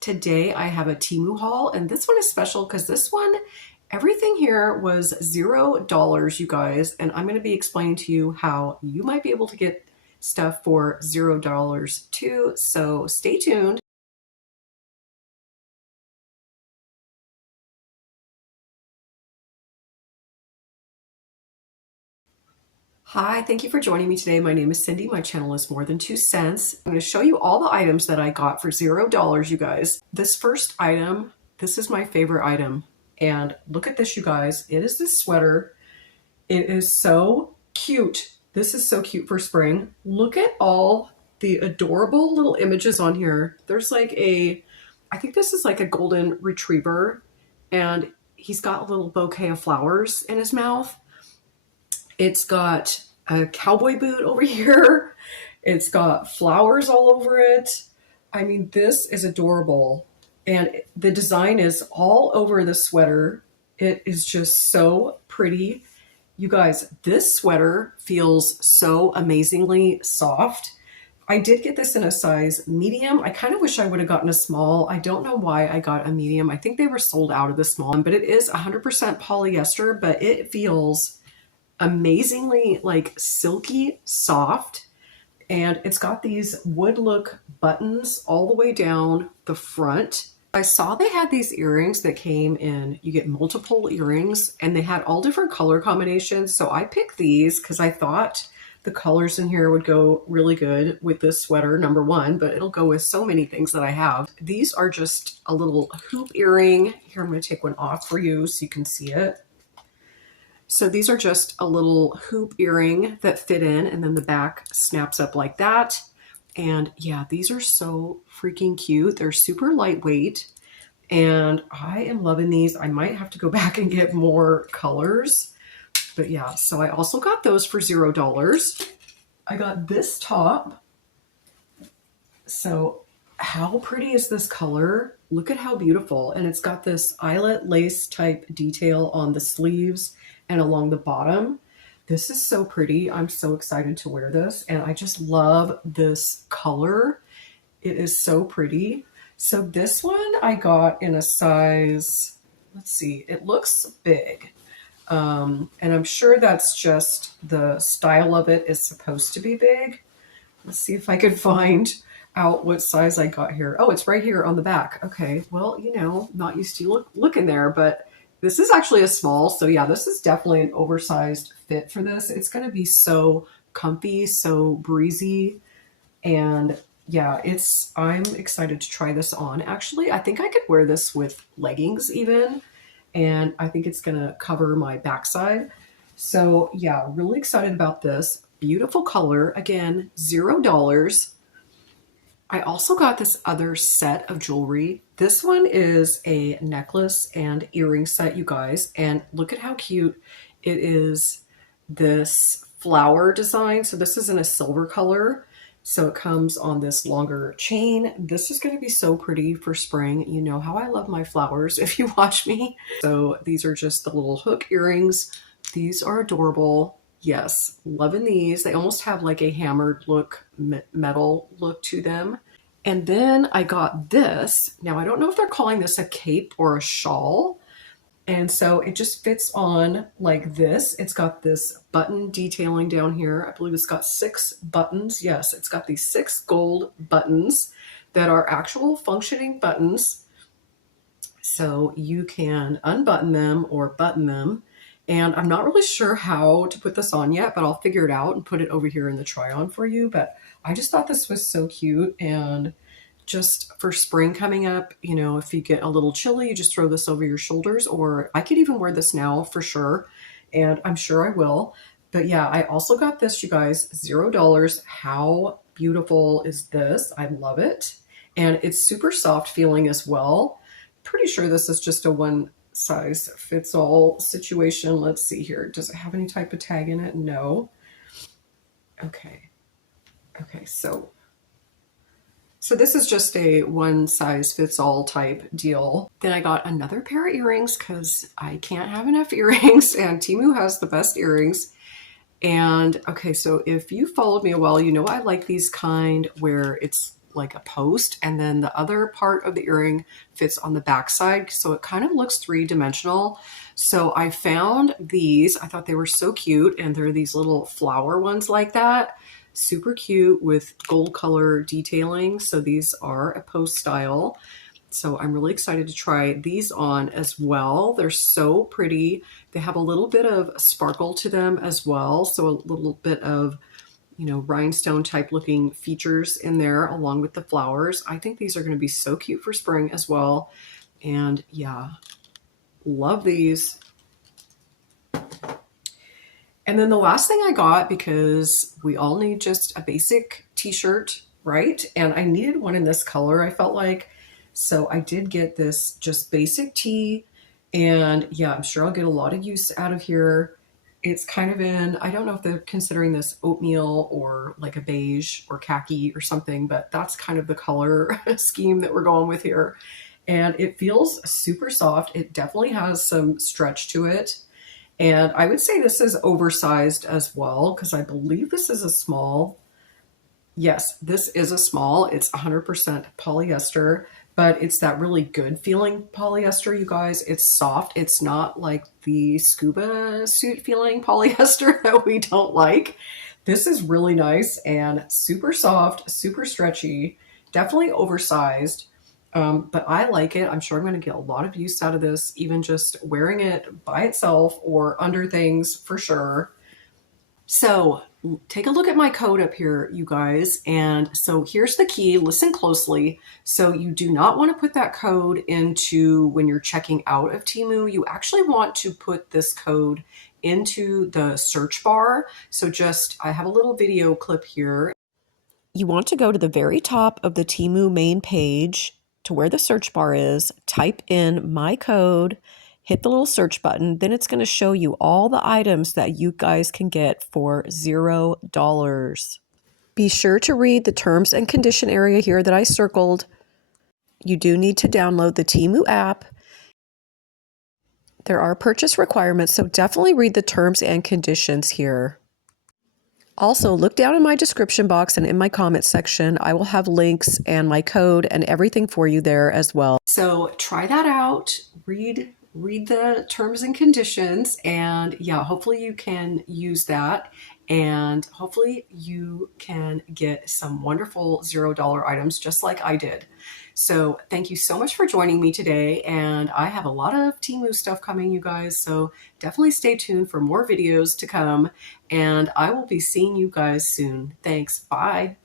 Today I have a Temu haul, and this one is special because this one, everything here was $0, you guys, and I'm going to be explaining to you how you might be able to get stuff for $0 too, so stay tuned. Hi, thank you for joining me today. My name is Cindy. My channel is More Than 2 Cents. I'm going to show you all the items that I got for $0, you guys. This first item, this is my favorite item. And look at this, you guys. It is this sweater. It is so cute. This is so cute for spring. Look at all the adorable little images on here. There's like I think this is like a golden retriever, and he's got a little bouquet of flowers in his mouth. It's got a cowboy boot over here. It's got flowers all over it. I mean, this is adorable. And the design is all over the sweater. It is just so pretty. You guys, this sweater feels so amazingly soft. I did get this in a size medium. I kind of wish I would have gotten a small. I don't know why I got a medium. I think they were sold out of the small one, but it is 100% polyester, but it feels amazingly like silky soft, and it's got these wood look buttons all the way down the front. I saw they had these earrings that came in, you get multiple earrings, and they had all different color combinations, so I picked these because I thought the colors in here would go really good with this sweater, number one, but it'll go with so many things that I have. These are just a little hoop earring. Here, I'm going to take one off for you so you can see it. So these are just a little hoop earring that fit in, and then the back snaps up like that. And yeah, these are so freaking cute. They're super lightweight, and I am loving these. I might have to go back and get more colors, but yeah, so I also got those for $0. I got this top. So how pretty is this color? Look at how beautiful. And it's got this eyelet lace type detail on the sleeves and along the bottom. This is so pretty. I'm so excited to wear this, and I just love this color. It is so pretty. So this one I got in a size, let's see, it looks big. And I'm sure that's just the style of it is supposed to be big. Let's see if I could find out what size I got here. Oh, it's right here on the back. Okay, well, you know, not used to looking there, but this is actually a small, so yeah, this is definitely an oversized fit for this. It's going to be so comfy, so breezy, and yeah, I'm excited to try this on. Actually, I think I could wear this with leggings even, and I think it's going to cover my backside. So yeah, really excited about this. Beautiful color. Again, $0. I also got this other set of jewelry. This one is a necklace and earring set, you guys, and look at how cute it is. This flower design. So this is in a silver color. So it comes on this longer chain. This is going to be so pretty for spring. You know how I love my flowers if you watch me. So these are just the little hook earrings. These are adorable. Yes, loving these. They almost have like a hammered look, metal look to them. And then I got this. Now, I don't know if they're calling this a cape or a shawl. And so it just fits on like this. It's got this button detailing down here. I believe it's got 6 buttons. Yes, it's got these 6 gold buttons that are actual functioning buttons. So you can unbutton them or button them. And I'm not really sure how to put this on yet, but I'll figure it out and put it over here in the try on for you. But I just thought this was so cute, and just for spring coming up, you know, if you get a little chilly, you just throw this over your shoulders, or I could even wear this now for sure. And I'm sure I will. But yeah, I also got this, you guys, $0. How beautiful is this? I love it. And it's super soft feeling as well. Pretty sure this is just a one size fits all situation. Let's see here. Does it have any type of tag in it? No. Okay. So this is just a one size fits all type deal. Then I got another pair of earrings because I can't have enough earrings, and Temu has the best earrings. And okay, so if you followed me a while, you know I like these kind where it's like a post, and then the other part of the earring fits on the back side, so it kind of looks three-dimensional. So I found these. I thought they were so cute, and they're these little flower ones like that. Super cute with gold color detailing. So these are a post style. So I'm really excited to try these on as well. They're so pretty. They have a little bit of sparkle to them as well. So a little bit of, you know, rhinestone type looking features in there along with the flowers. I think these are going to be so cute for spring as well. And yeah, love these. And then the last thing I got, because we all need just a basic t-shirt, right? And I needed one in this color, I felt like. So I did get this just basic tee. And yeah, I'm sure I'll get a lot of use out of here. It's kind of in, I don't know if they're considering this oatmeal or like a beige or khaki or something, but that's kind of the color scheme that we're going with here. And it feels super soft. It definitely has some stretch to it. And I would say this is oversized as well, because I believe this is a small. Yes, this is a small. It's 100% polyester, but it's that really good feeling polyester, you guys. It's soft. It's not like the scuba suit feeling polyester that we don't like. This is really nice and super soft, super stretchy, definitely oversized. But I like it. I'm sure I'm going to get a lot of use out of this, even just wearing it by itself or under things for sure. So take a look at my code up here, you guys. And so here's the key. Listen closely. So you do not want to put that code into when you're checking out of Temu. You actually want to put this code into the search bar. So just, I have a little video clip here. You want to go to the very top of the Temu main page to where the search bar is, type in my code, hit the little search button, then it's going to show you all the items that you guys can get for $0. Be sure to read the terms and condition area here that I circled. You do need to download the Temu app. There are purchase requirements, so definitely read the terms and conditions here. Also, look down in my description box and in my comment section. I will have links and my code and everything for you there as well. So try that out. Read the terms and conditions, and yeah, hopefully you can use that, and hopefully you can get some wonderful $0 items just like I did. So thank you so much for joining me today, and I have a lot of Temu stuff coming, you guys, so definitely stay tuned for more videos to come, and I will be seeing you guys soon. Thanks. Bye.